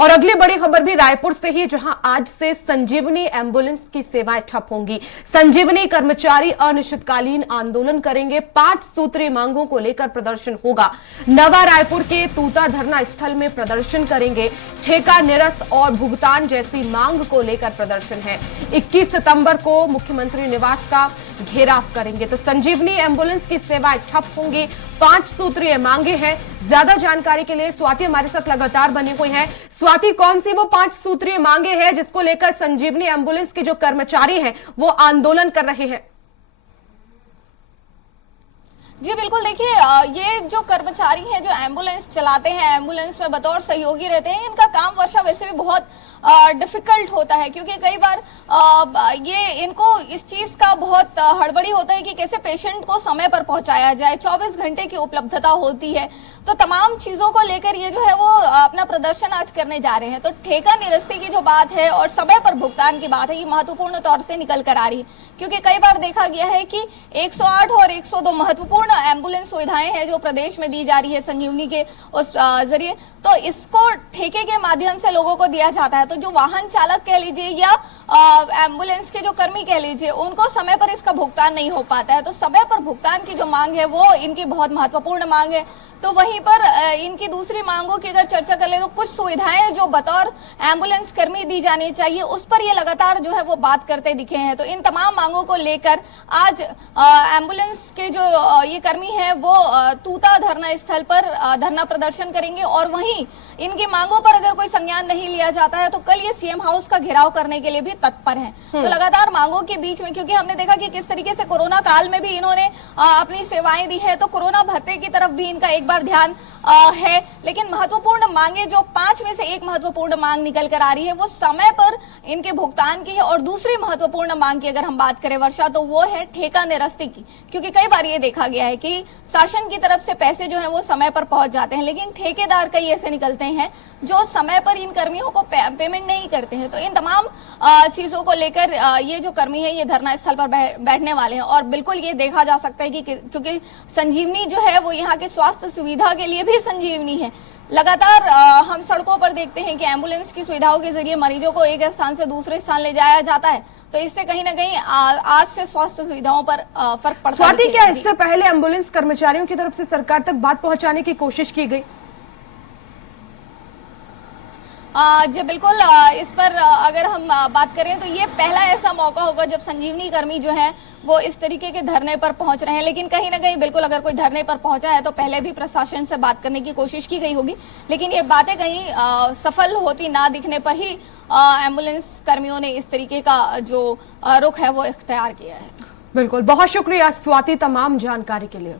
और अगली बड़ी खबर भी रायपुर से ही, जहां आज से संजीवनी एम्बुलेंस की सेवाएं ठप होंगी। संजीवनी कर्मचारी अनिश्चितकालीन आंदोलन करेंगे। 5 सूत्रीय मांगों को लेकर प्रदर्शन होगा। नवा रायपुर के तूता धरना स्थल में प्रदर्शन करेंगे। ठेका निरस्त और भुगतान जैसी मांग को लेकर प्रदर्शन है। 21 सितंबर को मुख्यमंत्री निवास का घेराव करेंगे। तो संजीवनी एम्बुलेंस की सेवाएं ठप होंगी। 5 सूत्रीय मांगे हैं। ज्यादा जानकारी के लिए स्वाति हमारे साथ लगातार बनी हुई है। स्वाति, कौन सी वो 5 सूत्रीय मांगे हैं जिसको लेकर संजीवनी एम्बुलेंस के जो कर्मचारी हैं वो आंदोलन कर रहे हैं? जी बिल्कुल, देखिए ये जो कर्मचारी हैं जो एम्बुलेंस चलाते हैं, एम्बुलेंस में बतौर सहयोगी रहते हैं, इनका काम वर्षा वैसे भी बहुत डिफिकल्ट होता है, क्योंकि कई बार ये इनको इस चीज का बहुत हड़बड़ी होता है कि कैसे पेशेंट को समय पर पहुंचाया जाए। 24 घंटे की उपलब्धता होती है, तो तमाम चीजों को लेकर ये जो है वो अपना प्रदर्शन आज करने जा रहे हैं। तो ठेका निरस्ती की जो बात है और समय पर भुगतान की बात है, ये महत्वपूर्ण तौर से निकल कर आ रही है, क्योंकि कई बार देखा गया है कि 108 और 102 महत्वपूर्ण एम्बुलेंस सुविधाएं हैं जो प्रदेश में दी जा रही है संजीवनी के उस जरिए, तो इसको ठेके के माध्यम से लोगों को दिया जाता है। तो जो वाहन चालक कह लीजिए या एम्बुलेंस के जो कर्मी कह लीजिए, उनको समय पर इसका भुगतान नहीं हो पाता है। तो समय पर भुगतान की जो मांग है वो इनकी बहुत महत्वपूर्ण मांग है। तो वहीं पर इनकी दूसरी मांगों की अगर चर्चा कर ले तो कुछ सुविधाएं जो बतौर एम्बुलेंस कर्मी दी जानी चाहिए, उस पर ये लगातार जो है वो बात करते दिखे हैं। तो इन तमाम मांगों को लेकर आज एम्बुलेंस के जो ये कर्मी हैं वो तूता धरना स्थल पर धरना प्रदर्शन करेंगे, और वहीं इनकी मांगों पर अगर कोई संज्ञान नहीं लिया जाता है तो कल ये सीएम हाउस का घेराव करने के लिए भी तत्पर हैं। तो लगातार मांगों के बीच में, क्योंकि हमने देखा कि किस तरीके से कोरोना काल में भी इन्होंने अपनी सेवाएं दी है, तो कोरोना भत्ते की तरफ भी इनका एक बार ध्यान है। लेकिन महत्वपूर्ण मांगे जो 5 में से एक महत्वपूर्ण मांग निकल कर आ रही है वो समय पर इनके भुगतान की है। और दूसरी महत्वपूर्ण मांग की अगर हम बात करें वर्षा, तो वो है ठेका निरस्ती की, क्योंकि कई बार ये देखा गया है कि शासन की तरफ से पैसे जो है वो समय पर पहुंच जाते हैं, लेकिन ठेकेदार कई ऐसे निकलते हैं जो समय पर इन कर्मियों को पेमेंट नहीं करते हैं। तो इन तमाम चीजों को लेकर ये जो कर्मी है ये धरना स्थल पर बैठने वाले हैं। और बिल्कुल ये देखा जा सकता है कि क्योंकि संजीवनी जो है वो यहाँ के स्वास्थ्य सुविधा के लिए भी संजीवनी है। लगातार हम सड़कों पर देखते हैं कि एम्बुलेंस की सुविधाओं के जरिए मरीजों को एक स्थान से दूसरे स्थान ले जाया जाता है, तो इससे कहीं ना कहीं आज से स्वास्थ्य सुविधाओं पर फर्क पड़ता है। स्वाति, क्या इससे पहले एम्बुलेंस कर्मचारियों की तरफ से सरकार तक बात पहुंचाने की कोशिश की गई? जी बिल्कुल, इस पर अगर हम बात करें तो ये पहला ऐसा मौका होगा जब संजीवनी कर्मी जो है वो इस तरीके के धरने पर पहुंच रहे हैं। लेकिन कहीं ना कहीं बिल्कुल अगर कोई धरने पर पहुंचा है तो पहले भी प्रशासन से बात करने की कोशिश की गई होगी, लेकिन ये बातें कहीं सफल होती ना दिखने पर ही एम्बुलेंस कर्मियों ने इस तरीके का जो रुख है वो इख्तियार किया है। बिल्कुल, बहुत शुक्रिया स्वाति तमाम जानकारी के लिए।